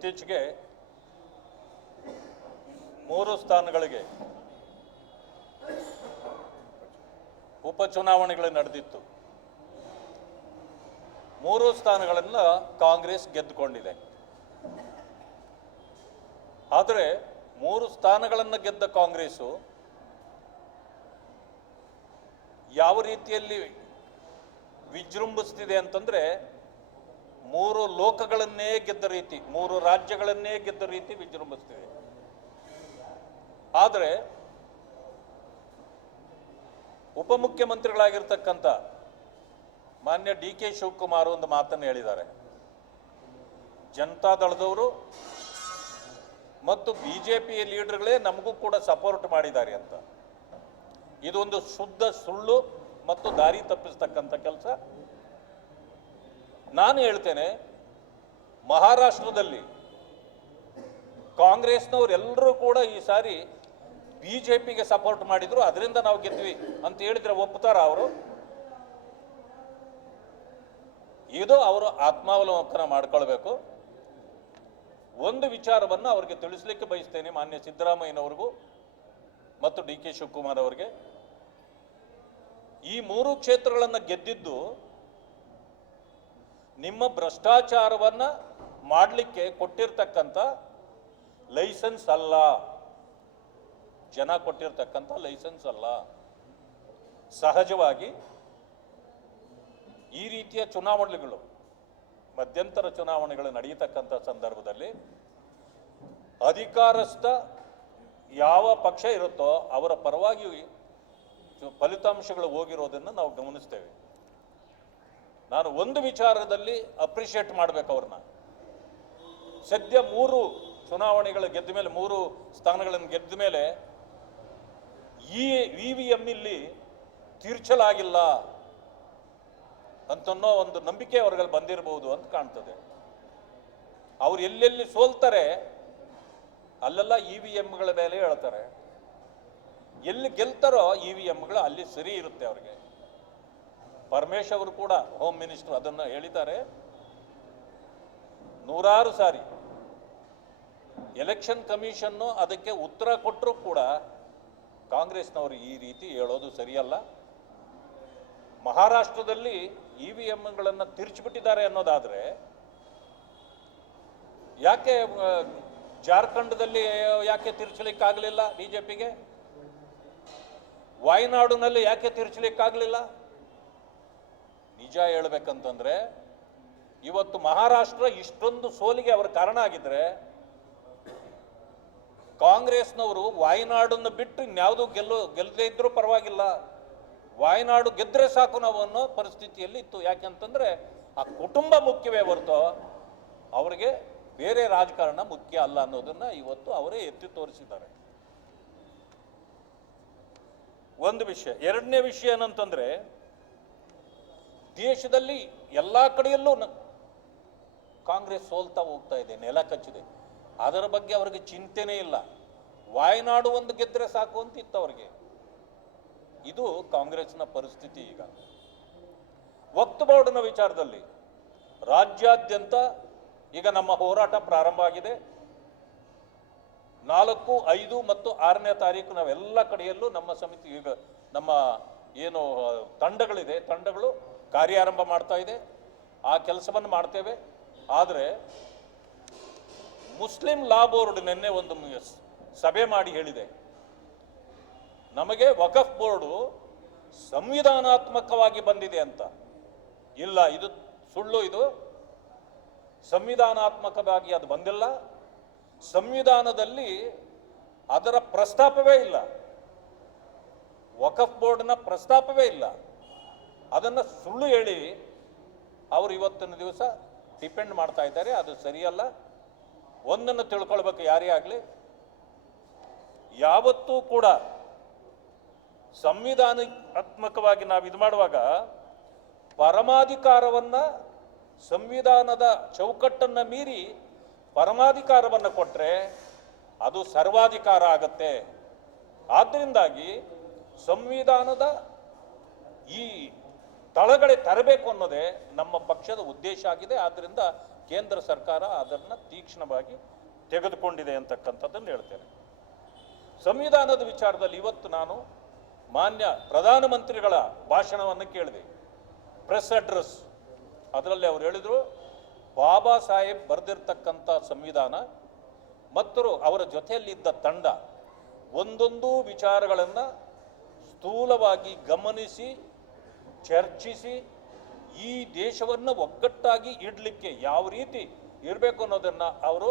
ಇತ್ತೀಚೆಗೆ 3 ಸ್ಥಾನಗಳಿಗೆ ಉಪಚುನಾವಣೆಗಳು ನಡೆದಿತ್ತು. 3 ಸ್ಥಾನಗಳನ್ನು ಕಾಂಗ್ರೆಸ್ ಗೆದ್ದುಕೊಂಡಿದೆ. ಆದರೆ 3 ಸ್ಥಾನಗಳನ್ನು ಗೆದ್ದ ಕಾಂಗ್ರೆಸ್ಸು ಯಾವ ರೀತಿಯಲ್ಲಿ ವಿಜೃಂಭಿಸ್ತಿದೆ ಅಂತಂದ್ರೆ 3 ಲೋಕಗಳನ್ನೇ ಗೆದ್ದ ರೀತಿ, 3 ರಾಜ್ಯಗಳನ್ನೇ ಗೆದ್ದ ರೀತಿ ವಿಜೃಂಭಿಸ್ತಿದೆ. ಆದರೆ ಉಪಮುಖ್ಯಮಂತ್ರಿಗಳಾಗಿರ್ತಕ್ಕಂಥ ಮಾನ್ಯ ಡಿ.ಕೆ. ಶಿವಕುಮಾರ್ ಒಂದು ಮಾತನ್ನು ಹೇಳಿದ್ದಾರೆ. ಜನತಾದಳದವರು ಮತ್ತು ಬಿಜೆಪಿ ಲೀಡರ್ಗಳೇ ನಮಗೂ ಕೂಡ ಸಪೋರ್ಟ್ ಮಾಡಿದ್ದಾರೆ ಅಂತ. ಇದೊಂದು ಶುದ್ಧ ಸುಳ್ಳು ಮತ್ತು ದಾರಿ ತಪ್ಪಿಸ್ತಕ್ಕಂಥ ಕೆಲಸ. ನಾನು ಹೇಳ್ತೇನೆ, ಮಹಾರಾಷ್ಟ್ರದಲ್ಲಿ ಕಾಂಗ್ರೆಸ್ನವರೆಲ್ಲರೂ ಕೂಡ ಈ ಸಾರಿ ಬಿಜೆಪಿಗೆ ಸಪೋರ್ಟ್ ಮಾಡಿದ್ರು, ಅದರಿಂದ ನಾವು ಗೆದ್ವಿ ಅಂತ ಹೇಳಿದ್ರೆ ಒಪ್ಪುತ್ತಾರ ಅವರು? ಇದು ಅವರು ಆತ್ಮಾವಲೋಕನ ಮಾಡ್ಕೊಳ್ಬೇಕು. ಒಂದು ವಿಚಾರವನ್ನು ಅವರಿಗೆ ತಿಳಿಸ್ಲಿಕ್ಕೆ ಬಯಸ್ತೇನೆ, ಮಾನ್ಯ ಸಿದ್ದರಾಮಯ್ಯನವ್ರಿಗೂ ಮತ್ತು ಡಿ.ಕೆ. ಶಿವಕುಮಾರ್ ಅವರಿಗೆ. ಈ 3 ಕ್ಷೇತ್ರಗಳನ್ನು ಗೆದ್ದಿದ್ದು ನಿಮ್ಮ ಭ್ರಷ್ಟಾಚಾರವನ್ನು ಮಾಡಲಿಕ್ಕೆ ಕೊಟ್ಟಿರ್ತಕ್ಕಂಥ ಲೈಸೆನ್ಸ್ ಅಲ್ಲ, ಜನ ಕೊಟ್ಟಿರ್ತಕ್ಕಂಥ ಲೈಸೆನ್ಸ್ ಅಲ್ಲ. ಸಹಜವಾಗಿ ಈ ರೀತಿಯ ಚುನಾವಣೆಗಳು, ಮಧ್ಯಂತರ ಚುನಾವಣೆಗಳು ನಡೆಯತಕ್ಕಂಥ ಸಂದರ್ಭದಲ್ಲಿ ಅಧಿಕಾರಸ್ಥ ಯಾವ ಪಕ್ಷ ಇರುತ್ತೋ ಅವರ ಪರವಾಗಿ ಫಲಿತಾಂಶಗಳು ಹೋಗಿರೋದನ್ನು ನಾವು ಗಮನಿಸ್ತೇವೆ. ನಾನು ಒಂದು ವಿಚಾರದಲ್ಲಿ ಅಪ್ರಿಷಿಯೇಟ್ ಮಾಡಬೇಕು ಅವ್ರನ್ನ. ಸದ್ಯ 3 ಚುನಾವಣೆಗಳು ಗೆದ್ದ ಮೇಲೆ, 3 ಸ್ಥಾನಗಳನ್ನು ಗೆದ್ದ ಮೇಲೆ ಈ EVM ಇಲ್ಲಿ ತೀರ್ಚಲಾಗಿಲ್ಲ ಅಂತನ್ನೋ ಒಂದು ನಂಬಿಕೆ ಅವ್ರಿಗೆ ಬಂದಿರಬಹುದು ಅಂತ ಕಾಣ್ತದೆ. ಅವ್ರು ಎಲ್ಲೆಲ್ಲಿ ಸೋಲ್ತಾರೆ ಅಲ್ಲೆಲ್ಲ EVMಗಳ ಮೇಲೆ ಹೇಳ್ತಾರೆ, ಎಲ್ಲಿ ಗೆಲ್ತಾರೋ EVMಗಳು ಅಲ್ಲಿ ಸರಿ ಇರುತ್ತೆ ಅವ್ರಿಗೆ. ಪರಮೇಶ್ ಅವರು ಕೂಡ, ಹೋಮ್ ಮಿನಿಸ್ಟರ್, ಅದನ್ನು ಹೇಳಿದ್ದಾರೆ. 100 ಸಾರಿ ಎಲೆಕ್ಷನ್ ಕಮಿಷನ್ನು ಅದಕ್ಕೆ ಉತ್ತರ ಕೊಟ್ಟರೂ ಕೂಡ ಕಾಂಗ್ರೆಸ್ನವರು ಈ ರೀತಿ ಹೇಳೋದು ಸರಿಯಲ್ಲ. ಮಹಾರಾಷ್ಟ್ರದಲ್ಲಿ EVMಗಳನ್ನು ತಿರ್ಚಿಬಿಟ್ಟಿದ್ದಾರೆ ಅನ್ನೋದಾದ್ರೆ, ಯಾಕೆ ಜಾರ್ಖಂಡದಲ್ಲಿ ಯಾಕೆ ತಿರ್ಚಲಿಕ್ಕಾಗಲಿಲ್ಲ ಬಿಜೆಪಿಗೆ? ವಾಯನಾಡಿನಲ್ಲಿ ಯಾಕೆ ತಿರ್ಚಲಿಕ್ಕಾಗಲಿಲ್ಲ? ನಿಜ ಹೇಳ್ಬೇಕಂತಂದ್ರೆ, ಇವತ್ತು ಮಹಾರಾಷ್ಟ್ರ ಇಷ್ಟೊಂದು ಸೋಲಿಗೆ ಅವರ ಕಾರಣ ಆಗಿದ್ರೆ, ಕಾಂಗ್ರೆಸ್ನವರು ವಾಯನಾಡನ್ನು ಬಿಟ್ಟು ಇನ್ಯಾವುದೂ ಗೆಲ್ಲದೇ ಇದ್ರೂ ಪರವಾಗಿಲ್ಲ, ವಾಯನಾಡು ಗೆದ್ರೆ ಸಾಕು ನಾವು ಅನ್ನೋ ಪರಿಸ್ಥಿತಿಯಲ್ಲಿ ಇತ್ತು. ಯಾಕೆಂತಂದ್ರೆ ಆ ಕುಟುಂಬ ಮುಖ್ಯವೇ ಹೊರತು ಅವರಿಗೆ ಬೇರೆ ರಾಜಕಾರಣ ಮುಖ್ಯ ಅಲ್ಲ ಅನ್ನೋದನ್ನ ಇವತ್ತು ಅವರೇ ಎತ್ತಿ ತೋರಿಸಿದ್ದಾರೆ. ಒಂದು ವಿಷಯ. ಎರಡನೇ ವಿಷಯ ಏನಂತಂದ್ರೆ, ದೇಶದಲ್ಲಿ ಎಲ್ಲ ಕಡೆಯಲ್ಲೂ ಕಾಂಗ್ರೆಸ್ ಸೋಲ್ತಾ ಹೋಗ್ತಾ ಇದೆ, ನೆಲ ಕಚ್ಚಿದೆ. ಅದರ ಬಗ್ಗೆ ಅವರಿಗೆ ಚಿಂತೆನೇ ಇಲ್ಲ. ವಾಯನಾಡು ಒಂದು ಗೆದ್ರೆ ಸಾಕು ಅಂತ ಇತ್ತು ಅವರಿಗೆ. ಇದು ಕಾಂಗ್ರೆಸ್ನ ಪರಿಸ್ಥಿತಿ. ಈಗ ವಕ್ಫ್ ಬೋರ್ಡ್ನ ವಿಚಾರದಲ್ಲಿ ರಾಜ್ಯಾದ್ಯಂತ ಈಗ ನಮ್ಮ ಹೋರಾಟ ಪ್ರಾರಂಭ ಆಗಿದೆ. 4, 5 ಮತ್ತು 6ನೇ ತಾರೀಕು ನಾವೆಲ್ಲ ಕಡೆಯಲ್ಲೂ ನಮ್ಮ ಸಮಿತಿ, ಈಗ ನಮ್ಮ ಏನು ತಂಡಗಳಿದೆ, ತಂಡಗಳು ಕಾರ್ಯಾರಂಭ ಮಾಡ್ತಾ ಇದೆ. ಆ ಕೆಲಸವನ್ನು ಮಾಡ್ತೇವೆ. ಆದರೆ ಮುಸ್ಲಿಂ ಲಾ ಬೋರ್ಡ್ ನಿನ್ನೆ ಒಂದು ಸಭೆ ಮಾಡಿ ಹೇಳಿದೆ, ನಮಗೆ ವಕಫ್ ಬೋರ್ಡು ಸಂವಿಧಾನಾತ್ಮಕವಾಗಿ ಬಂದಿದೆ ಅಂತ. ಇಲ್ಲ, ಇದು ಸುಳ್ಳು. ಇದು ಸಂವಿಧಾನಾತ್ಮಕವಾಗಿ ಅದು ಬಂದಿಲ್ಲ. ಸಂವಿಧಾನದಲ್ಲಿ ಅದರ ಪ್ರಸ್ತಾಪವೇ ಇಲ್ಲ, ವಕಫ್ ಬೋರ್ಡ್ನ ಪ್ರಸ್ತಾಪವೇ ಇಲ್ಲ. ಅದನ್ನು ಸುಳ್ಳು ಹೇಳಿ ಅವರು ಇವತ್ತಿನ ದಿವಸ ಡಿಪೆಂಡ್ ಮಾಡ್ತಾ ಇದ್ದಾರೆ. ಅದು ಸರಿಯಲ್ಲ. ಒಂದನ್ನು ತಿಳ್ಕೊಳ್ಬೇಕು, ಯಾರೇ ಆಗಲಿ, ಯಾವತ್ತೂ ಕೂಡ ಸಂವಿಧಾನಾತ್ಮಕವಾಗಿ ನಾವು ಇದು ಮಾಡುವಾಗ ಪರಮಾಧಿಕಾರವನ್ನು, ಸಂವಿಧಾನದ ಚೌಕಟ್ಟನ್ನು ಮೀರಿ ಪರಮಾಧಿಕಾರವನ್ನು ಕೊಟ್ಟರೆ ಅದು ಸರ್ವಾಧಿಕಾರ ಆಗತ್ತೆ. ಆದ್ದರಿಂದಾಗಿ ಸಂವಿಧಾನದ ಈ ತಳಗಡೆ ತರಬೇಕು ಅನ್ನೋದೇ ನಮ್ಮ ಪಕ್ಷದ ಉದ್ದೇಶ ಆಗಿದೆ. ಆದ್ದರಿಂದ ಕೇಂದ್ರ ಸರ್ಕಾರ ಅದನ್ನು ತೀಕ್ಷ್ಣವಾಗಿ ತೆಗೆದುಕೊಂಡಿದೆ ಅಂತಕ್ಕಂಥದ್ದನ್ನು ಹೇಳ್ತೇನೆ. ಸಂವಿಧಾನದ ವಿಚಾರದಲ್ಲಿ ಇವತ್ತು ನಾನು ಮಾನ್ಯ ಪ್ರಧಾನಮಂತ್ರಿಗಳ ಭಾಷಣವನ್ನು ಕೇಳಿದೆ, ಪ್ರೆಸ್ ಅಡ್ರೆಸ್. ಅದರಲ್ಲಿ ಅವರು ಹೇಳಿದರು, ಬಾಬಾ ಸಾಹೇಬ್ ಬರೆದಿರ್ತಕ್ಕಂಥ ಸಂವಿಧಾನ ಮತ್ತು ಅವರ ಜೊತೆಯಲ್ಲಿದ್ದ ತಂಡ ಒಂದೊಂದು ವಿಚಾರಗಳನ್ನು ಸ್ಥೂಲವಾಗಿ ಗಮನಿಸಿ ಚರ್ಚಿಸಿ ಈ ದೇಶವನ್ನು ಒಗ್ಗಟ್ಟಾಗಿ ಇಡಲಿಕ್ಕೆ ಯಾವ ರೀತಿ ಇರಬೇಕು ಅನ್ನೋದನ್ನು ಅವರು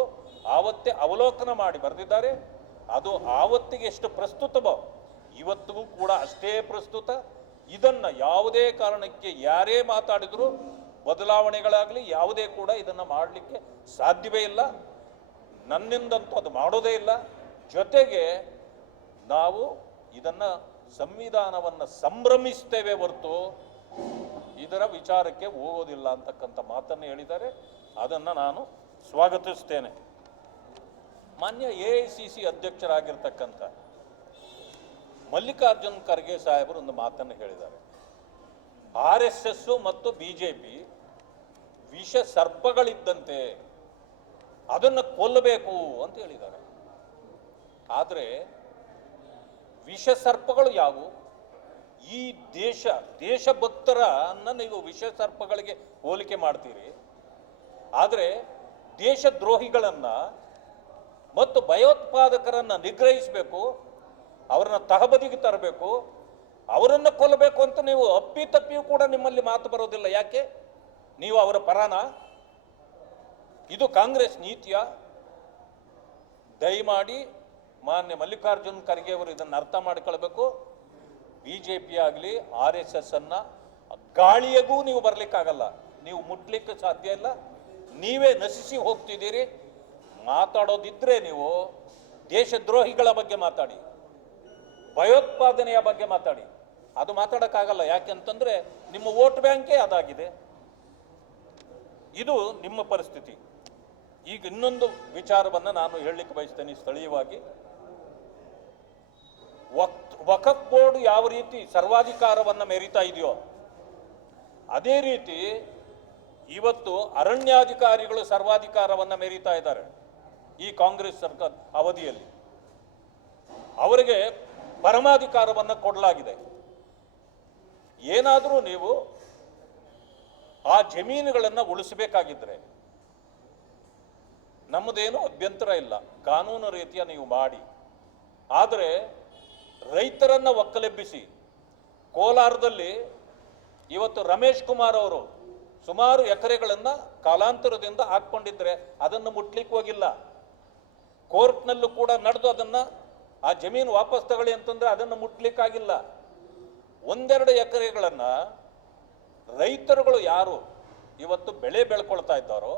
ಆವತ್ತೇ ಅವಲೋಕನ ಮಾಡಿ ಬರೆದಿದ್ದಾರೆ. ಅದು ಆವತ್ತಿಗೆ ಎಷ್ಟು ಪ್ರಸ್ತುತವೋ ಇವತ್ತಿಗೂ ಕೂಡ ಅಷ್ಟೇ ಪ್ರಸ್ತುತ. ಇದನ್ನು ಯಾವುದೇ ಕಾರಣಕ್ಕೆ ಯಾರೇ ಮಾತಾಡಿದರೂ ಬದಲಾವಣೆಗಳಾಗಲಿ ಯಾವುದೇ ಕೂಡ ಇದನ್ನು ಮಾಡಲಿಕ್ಕೆ ಸಾಧ್ಯವೇ ಇಲ್ಲ. ನನ್ನಿಂದಂತೂ ಅದು ಮಾಡೋದೇ ಇಲ್ಲ. ಜೊತೆಗೆ ನಾವು ಇದನ್ನು ಸಂವಿಧಾನವನ್ನು ಸಂಭ್ರಮಿಸ್ತೇವೆ ಹೊರತು ಇದರ ವಿಚಾರಕ್ಕೆ ಹೋಗೋದಿಲ್ಲ ಅಂತಕ್ಕಂಥ ಮಾತನ್ನು ಹೇಳಿದ್ದಾರೆ. ಅದನ್ನು ನಾನು ಸ್ವಾಗತಿಸ್ತೇನೆ. ಮಾನ್ಯ AICC ಅಧ್ಯಕ್ಷರಾಗಿರ್ತಕ್ಕಂಥ ಮಲ್ಲಿಕಾರ್ಜುನ್ ಖರ್ಗೆ ಸಾಹೇಬರು ಒಂದು ಮಾತನ್ನು ಹೇಳಿದ್ದಾರೆ. RSS ಮತ್ತು BJP ವಿಷ ಸರ್ಪಗಳಿದ್ದಂತೆ, ಅದನ್ನು ಕೊಲ್ಲಬೇಕು ಅಂತ ಹೇಳಿದ್ದಾರೆ. ಆದರೆ ವಿಷ ಸರ್ಪಗಳು ಯಾವುವು? ಈ ದೇಶಭಕ್ತರನ್ನು ನೀವು ವಿಷ ಸರ್ಪಗಳಿಗೆ ಹೋಲಿಕೆ ಮಾಡ್ತೀರಿ. ಆದರೆ ದೇಶದ್ರೋಹಿಗಳನ್ನು ಮತ್ತು ಭಯೋತ್ಪಾದಕರನ್ನು ನಿಗ್ರಹಿಸಬೇಕು, ಅವರನ್ನು ತಹಬದಿಗೆ ತರಬೇಕು, ಅವರನ್ನು ಕೊಲ್ಲಬೇಕು ಅಂತ ನೀವು ಅಪ್ಪಿತಪ್ಪಿಯೂ ಕೂಡ ನಿಮ್ಮಲ್ಲಿ ಮಾತು ಬರೋದಿಲ್ಲ. ಯಾಕೆ? ನೀವು ಅವರ ಪರಾನ? ಇದು ಕಾಂಗ್ರೆಸ್ ನೀತಿಯ? ದಯಮಾಡಿ ಮಾನ್ಯ ಮಲ್ಲಿಕಾರ್ಜುನ್ ಖರ್ಗೆ ಅವರು ಇದನ್ನು ಅರ್ಥ ಮಾಡಿಕೊಳ್ಬೇಕು. BJP ಆಗಲಿ RSS ಅನ್ನು ಗಾಳಿಯಗೂ ನೀವು ಬರಲಿಕ್ಕಾಗಲ್ಲ, ನೀವು ಮುಟ್ಲಿಕ್ಕೆ ಸಾಧ್ಯ ಇಲ್ಲ. ನೀವೇ ನಶಿಸಿ ಹೋಗ್ತಿದ್ದೀರಿ. ಮಾತಾಡೋದಿದ್ರೆ ನೀವು ದೇಶದ್ರೋಹಿಗಳ ಬಗ್ಗೆ ಮಾತಾಡಿ, ಭಯೋತ್ಪಾದನೆಯ ಬಗ್ಗೆ ಮಾತಾಡಿ. ಅದು ಮಾತಾಡೋಕ್ಕಾಗಲ್ಲ. ಯಾಕೆಂತಂದ್ರೆ ನಿಮ್ಮ ವೋಟ್ ಬ್ಯಾಂಕೇ ಅದಾಗಿದೆ. ಇದು ನಿಮ್ಮ ಪರಿಸ್ಥಿತಿ. ಈಗ ಇನ್ನೊಂದು ವಿಚಾರವನ್ನು ನಾನು ಹೇಳಲಿಕ್ಕೆ ಬಯಸ್ತೇನೆ. ಸ್ಥಳೀಯವಾಗಿ ವಕ್ಫ್ ಬೋರ್ಡ್ ಯಾವ ರೀತಿ ಸರ್ವಾಧಿಕಾರವನ್ನು ಮೆರೀತಾ ಇದೆಯೋ ಅದೇ ರೀತಿ ಇವತ್ತು ಅರಣ್ಯಾಧಿಕಾರಿಗಳು ಸರ್ವಾಧಿಕಾರವನ್ನು ಮೆರೀತಾ ಇದ್ದಾರೆ. ಈ ಕಾಂಗ್ರೆಸ್ ಸರ್ಕಾರ ಅವಧಿಯಲ್ಲಿ ಅವರಿಗೆ ಪರಮಾಧಿಕಾರವನ್ನು ಕೊಡಲಾಗಿದೆ. ಏನಾದರೂ ನೀವು ಆ ಜಮೀನುಗಳನ್ನು ಉಳಿಸಬೇಕಾಗಿದ್ದರೆ ನಮ್ಮದೇನು ಅಭ್ಯಂತರ ಇಲ್ಲ, ಕಾನೂನು ರೀತಿಯ ನೀವು ಮಾಡಿ. ಆದರೆ ರೈತರನ್ನು ಒಕ್ಕಲೆಬ್ಬಿಸಿ ಕೋಲಾರದಲ್ಲಿ ಇವತ್ತು ರಮೇಶ್ ಕುಮಾರ್ ಅವರು ಸುಮಾರು ಎಕರೆಗಳನ್ನು ಕಾಲಾಂತರದಿಂದ ಹಾಕ್ಕೊಂಡಿದ್ರೆ ಅದನ್ನು ಮುಟ್ಲಿಕ್ಕೆ ಹೋಗಿಲ್ಲ. ಕೋರ್ಟ್ನಲ್ಲೂ ಕೂಡ ನಡೆದು ಅದನ್ನು ಆ ಜಮೀನು ವಾಪಸ್ ತಗೊಳ್ಳಿ ಅಂತಂದ್ರೆ ಅದನ್ನು ಮುಟ್ಲಿಕ್ಕಾಗಿಲ್ಲ. ಒಂದೆರಡು ಎಕರೆಗಳನ್ನು ರೈತರುಗಳು ಯಾರು ಇವತ್ತು ಬೆಳೆ ಬೆಳ್ಕೊಳ್ತಾ ಇದ್ದಾರೋ,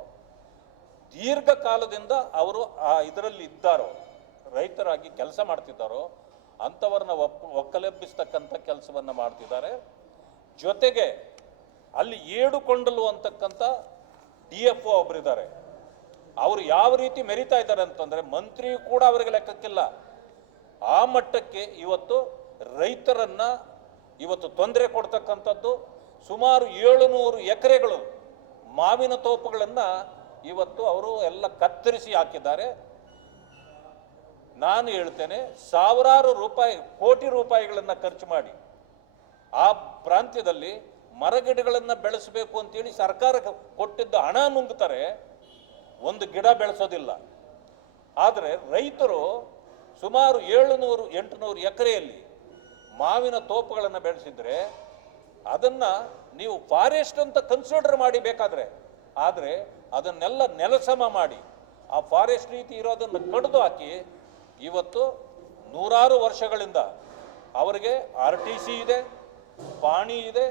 ದೀರ್ಘಕಾಲದಿಂದ ಅವರು ಆ ಇದರಲ್ಲಿ ಇದ್ದಾರೋ, ರೈತರಾಗಿ ಕೆಲಸ ಮಾಡ್ತಿದ್ದಾರೋ ಅಂಥವ್ರನ್ನ ಒಕ್ಕಲೆಬ್ಬಿಸ್ತಕ್ಕಂಥ ಕೆಲಸವನ್ನು ಮಾಡ್ತಿದ್ದಾರೆ. ಜೊತೆಗೆ ಅಲ್ಲಿ ಏಡುಕೊಂಡಲು ಅಂತಕ್ಕಂಥ DFO ಒಬ್ಬರಿದ್ದಾರೆ. ಅವರು ಯಾವ ರೀತಿ ಮೆರಿತಾ ಇದ್ದಾರೆ ಅಂತಂದರೆ ಮಂತ್ರಿ ಕೂಡ ಅವರಿಗೆ ಲೆಕ್ಕಕ್ಕಿಲ್ಲ. ಆ ಮಟ್ಟಕ್ಕೆ ಇವತ್ತು ರೈತರನ್ನು ಇವತ್ತು ತೊಂದರೆ ಕೊಡ್ತಕ್ಕಂಥದ್ದು. ಸುಮಾರು 700 ಎಕರೆಗಳು ಮಾವಿನ ತೋಪುಗಳನ್ನು ಇವತ್ತು ಅವರು ಎಲ್ಲ ಕತ್ತರಿಸಿ ಹಾಕಿದ್ದಾರೆ. ನಾನು ಹೇಳ್ತೇನೆ, ಸಾವಿರಾರು ರೂಪಾಯಿ, ಕೋಟಿ ರೂಪಾಯಿಗಳನ್ನು ಖರ್ಚು ಮಾಡಿ ಆ ಪ್ರಾಂತ್ಯದಲ್ಲಿ ಮರಗಿಡಗಳನ್ನು ಬೆಳೆಸಬೇಕು ಅಂತೇಳಿ ಸರ್ಕಾರ ಕೊಟ್ಟಿದ್ದ ಹಣ ನುಂಗ್ತಾರೆ, ಒಂದು ಗಿಡ ಬೆಳೆಸೋದಿಲ್ಲ. ಆದರೆ ರೈತರು ಸುಮಾರು 700-800 ಎಕರೆಯಲ್ಲಿ ಮಾವಿನ ತೋಪುಗಳನ್ನು ಬೆಳೆಸಿದ್ರೆ ಅದನ್ನು ನೀವು ಫಾರೆಸ್ಟ್ ಅಂತ ಕನ್ಸಿಡರ್ ಮಾಡಿ ಬೇಕಾದರೆ. ಆದರೆ ಅದನ್ನೆಲ್ಲ ನೆಲಸಮ ಮಾಡಿ ಆ ಫಾರೆಸ್ಟ್ ರೀತಿ ಇರೋದನ್ನು ಕಡಿದು ಹಾಕಿ ಇವತ್ತು ನೂರಾರು ವರ್ಷಗಳಿಂದ ಅವರಿಗೆ RTC ಇದೆ, ಪಾಣಿ ಇದೆ,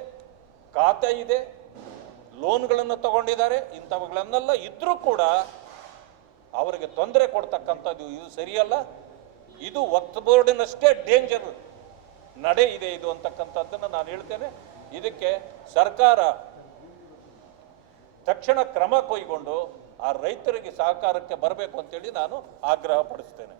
ಖಾತೆ ಇದೆ, ಲೋನ್ಗಳನ್ನು ತಗೊಂಡಿದ್ದಾರೆ. ಇಂಥವುಗಳನ್ನೆಲ್ಲ ಇದ್ರೂ ಕೂಡ ಅವರಿಗೆ ತೊಂದರೆ ಕೊಡ್ತಕ್ಕಂಥದ್ದು ಇದು ಸರಿಯಲ್ಲ. ಇದು ವಕ್ಫ್ ಬೋರ್ಡಿನಷ್ಟೇ ಡೇಂಜರ್ ನಡೆ ಇದೆ ಇದು ಅಂತಕ್ಕಂಥದ್ದನ್ನು ನಾನು ಹೇಳ್ತೇನೆ. ಇದಕ್ಕೆ ಸರ್ಕಾರ ತಕ್ಷಣ ಕ್ರಮ ಕೈಗೊಂಡು ಆ ರೈತರಿಗೆ ಸಹಕಾರಕ್ಕೆ ಬರಬೇಕು ಅಂತೇಳಿ ನಾನು ಆಗ್ರಹ ಪಡಿಸ್ತೇನೆ.